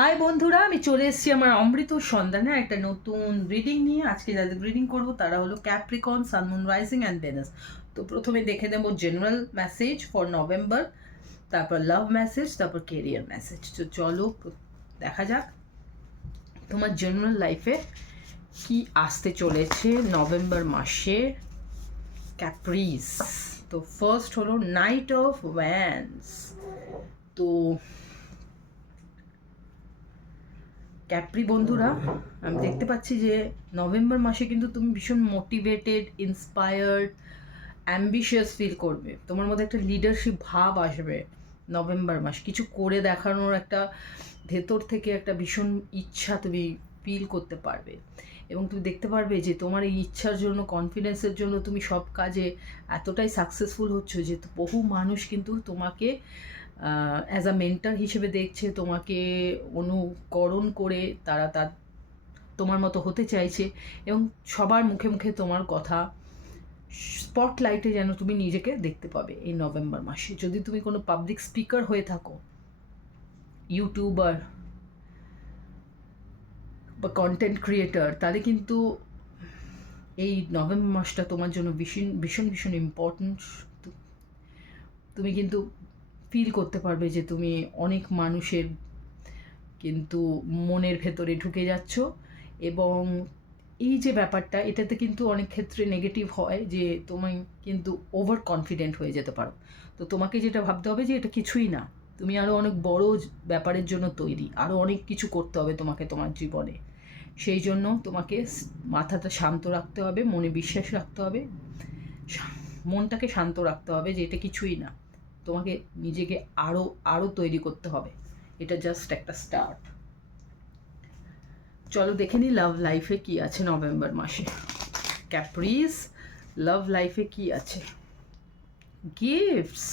High বন্ধুরা, আমি চলে এসেছি আমার অমৃত সন্ধানে একটা নতুন রিডিং নিয়ে। আজকে যাদের রিডিং করবো তারা হলো Capricorn, sun, moon, rising and Venus. তো প্রথমে দেখে নেবো জেনারেল মেসেজ ফর নভেম্বর, তারপর লাভ মেসেজ, তারপর কেরিয়ার মেসেজ। তো চলো দেখা যাক তোমার জেনারেল লাইফে কি আসতে চলেছে নভেম্বর মাসে। ক্যাপ্রিস, তো ফার্স্ট হলো নাইট অফ ওয়ান্স। তো ক্যাপ্রি বন্ধুরা, আমি দেখতে পাচ্ছি যে নভেম্বর মাসে কিন্তু তুমি ভীষণ মোটিভেটেড, ইন্সপায়ার্ড, অ্যাম্বিশিয়াস ফিল করবে। তোমার মধ্যে একটা লিডারশিপ ভাব আসবে নভেম্বর মাস। কিছু করে দেখানোর একটা ভেতর থেকে একটা ভীষণ ইচ্ছা তুমি ফিল করতে পারবে, এবং তুমি দেখতে পারবে যে তোমার এই ইচ্ছার জন্য, কনফিডেন্সের জন্য তুমি সব কাজে এতটাই সাকসেসফুল হচ্ছ যে বহু মানুষ কিন্তু তোমাকে অ্যাজ আ মেন্টার হিসেবে দেখছে, তোমাকে অনুকরণ করে তারা তোমার মতো হতে চাইছে, এবং সবার মুখে মুখে তোমার কথা, স্পটলাইটে যেন তুমি নিজেকে দেখতে পাবে এই নভেম্বর মাসে। যদি তুমি কোনো পাবলিক স্পিকার হয়ে থাকো, ইউটিউবার বা কন্টেন্ট ক্রিয়েটার, তাহলে কিন্তু এই নভেম্বর মাসটা তোমার জন্য ভীষণ ভীষণ ভীষণ ইম্পর্ট্যান্ট। তুমি কিন্তু ফিল করতে পারবে যে তুমি অনেক মানুষের কিন্তু মনের ভেতরে ঢুকে যাচ্ছ, এবং এই যে ব্যাপারটা, এটাতে কিন্তু অনেক ক্ষেত্রে নেগেটিভ হয় যে তুমি কিন্তু ওভার কনফিডেন্ট হয়ে যেতে পারো। তো তোমাকে যেটা ভাবতে হবে যে এটা কিছুই না, তুমি আরও অনেক বড় ব্যাপারের জন্য তৈরি, আরও অনেক কিছু করতে হবে তোমাকে তোমার জীবনে। সেই জন্য তোমাকে মাথাটা শান্ত রাখতে হবে, মনে বিশ্বাস রাখতে হবে, মনটাকে শান্ত রাখতে হবে যে এটা কিছুই না। তোমাকে নিজেকে আরও আরও তৈরি করতে হবে। এটা জাস্ট একটা স্টার্ট। চলো দেখে নিই লাভ লাইফে কি আছে নভেম্বর মাসে। ক্যাপ্রিস, লাভ লাইফে কি আছে? গিফটস।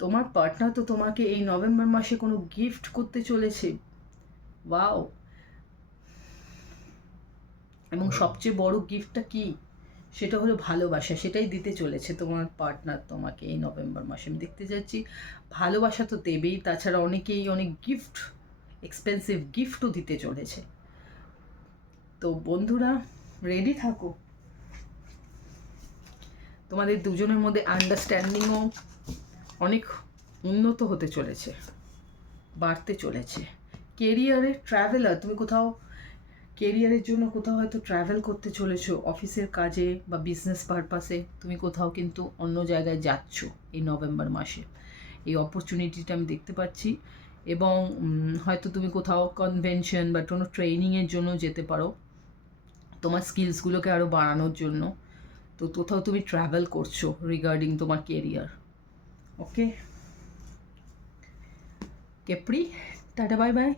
তোমার পার্টনার তো তোমাকে এই নভেম্বর মাসে কোনো গিফট করতে চলেছে। ওয়াও! এবং সবচেয়ে বড় গিফটটা কি? সেটা হলো ভালোবাসা। সেটাই দিতে চলেছে তোমার পার্টনার তোমাকে এই নভেম্বর মাসে। আমি দেখতে যাচ্ছি ভালোবাসা তো দেবেই, তাছাড়া অনেকেই অনেক গিফট, এক্সপেন্সিভ গিফটও দিতে চলেছে। তো বন্ধুরা, রেডি থাকো। তোমাদের দুজনের মধ্যে আন্ডারস্ট্যান্ডিংও অনেক উন্নত হতে চলেছে, বাড়তে চলেছে। কেরিয়ারে ট্রাভেলার, তুমি কোথাও কেরিয়ারের জন্য কোথাও হয়তো ট্রাভেল করতে চলেছো, অফিসের কাজে বা বিজনেস পারপাসে তুমি কোথাও কিন্তু অন্য জায়গায় যাচ্ছ এই নভেম্বর মাসে। এই অপরচুনিটিটা আমি দেখতে পাচ্ছি, এবং হয়তো তুমি কোথাও কনভেনশন বা কোনো ট্রেনিংয়ের জন্য যেতে পারো তোমার স্কিলসগুলোকে আরও বাড়ানোর জন্য। তো কোথাও তুমি ট্রাভেল করছো রিগার্ডিং তোমার কেরিয়ার। ওকে ক্যাপ্রি, টাটা, বাই বাই।